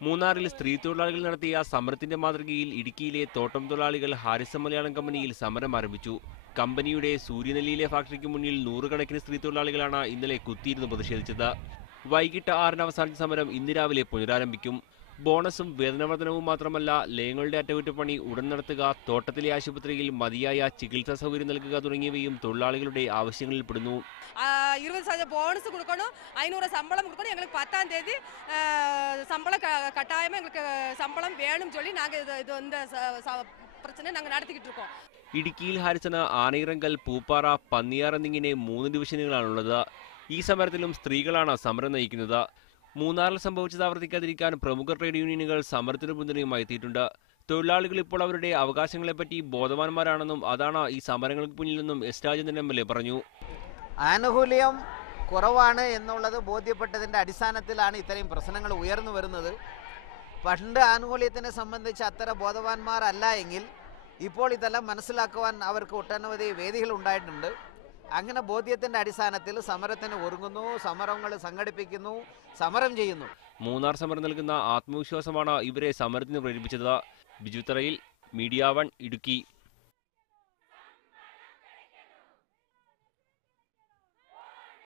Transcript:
മൂന്നാറിൽ സ്ത്രീ തൊഴിലാളികൾ നടത്തിയ സമരത്തിന്റെ മാതൃകയിൽ ഇടുക്കിയിലെ തോട്ടം തൊഴിലാളികൾ ഹാരിസ മലയാളം കമ്പനിയിൽ സമരം ആരംഭിച്ചു. കമ്പനിയുടെ സൂര്യനെല്ലിയിലെ ഫാക്ടറിക്ക് മുന്നിൽ നൂറുകണക്കിന് സ്ത്രീ തൊഴിലാളികളാണ് ഇന്നലെ കുത്തിയിരുന്ന് പ്രതിഷേധിച്ചത്. വൈകിട്ട് ആറിന് അവസാനിച്ച സമരം ഇന്ന് രാവിലെ പുനരാരംഭിക്കും. ബോണസും വേതനവർദ്ധനവും മാത്രമല്ല ലയങ്ങളുടെ അറ്റകുറ്റപ്പണി ഉടൻ നടത്തുക തോട്ടത്തിലെ ആശുപത്രിയിൽ മതിയായ ചികിത്സാ സൗകര്യം നൽകുക തുടങ്ങിയവയും തൊഴിലാളികളുടെ ആവശ്യങ്ങളിൽ പെടുന്നു. ഇരുപത് ശതമാനം ബോണസ് കൊടുക്കണം. അഞ്ഞൂറ് ശമ്പളം കൊടുക്കണം. ഞങ്ങൾക്ക് പത്താം തീയതി ശമ്പളം കട്ടായമ ഞങ്ങൾക്ക് ശമ്പളം വേണം ചൊല്ലി നാങ്ക ഇത് എന്ത് പ്രശ്നം ഞങ്ങൾ നടത്തിക്കിട്ട് ഇരിക്കും ഇടുക്കിയിൽ ഹരിച്ചന ആനയിറങ്കൽ പൂപ്പാറ പന്നിയാർ എന്നിങ്ങനെ മൂന്ന് ഡിവിഷനുകളാണുള്ളത്. ഈ സമരത്തിലും സ്ത്രീകളാണ് സമരം നയിക്കുന്നത്. മൂന്നാറിൽ സംഭവിച്ചത് ആവർത്തിക്കാതിരിക്കാൻ പ്രമുഖ ട്രേഡ് യൂണിയനുകൾ സമരത്തിന് പിന്തുണയുമായി എത്തിയിട്ടുണ്ട്. തൊഴിലാളികൾ ഇപ്പോൾ അവരുടെ അവകാശങ്ങളെപ്പറ്റി ബോധവാന്മാരാണെന്നും അതാണ് ഈ സമരങ്ങൾക്ക് പിന്നിലെന്നും S Rajendran M L A പറഞ്ഞു. ആനുകൂല്യം കുറവാണ് എന്നുള്ളത് ബോധ്യപ്പെട്ടതിന്റെ അടിസ്ഥാനത്തിലാണ് ഇത്രയും പ്രശ്നങ്ങൾ ഉയർന്നു വരുന്നത്. പണ്ട് ആനുകൂല്യത്തിനെ സംബന്ധിച്ച് അത്ര ബോധവാന്മാരല്ല എങ്കിൽ ഇപ്പോൾ ഇതെല്ലാം മനസ്സിലാക്കുവാൻ അവർക്ക് ഒട്ടനവധി വേദികൾ ഉണ്ടായിട്ടുണ്ട്. അങ്ങനെ ബോധ്യത്തിന്റെ അടിസ്ഥാനത്തിൽ സമരത്തിന് ഒരുങ്ങുന്നു സമരങ്ങൾ സംഘടിപ്പിക്കുന്നു സമരം ചെയ്യുന്നു. മൂന്നാർ സമരം നൽകുന്ന ആത്മവിശ്വാസമാണ് ഇവരെ സമരത്തിന് പ്രേരിപ്പിച്ചത്. ബിജുത്തറയിൽ മീഡിയ വൺ ഇടുക്കി.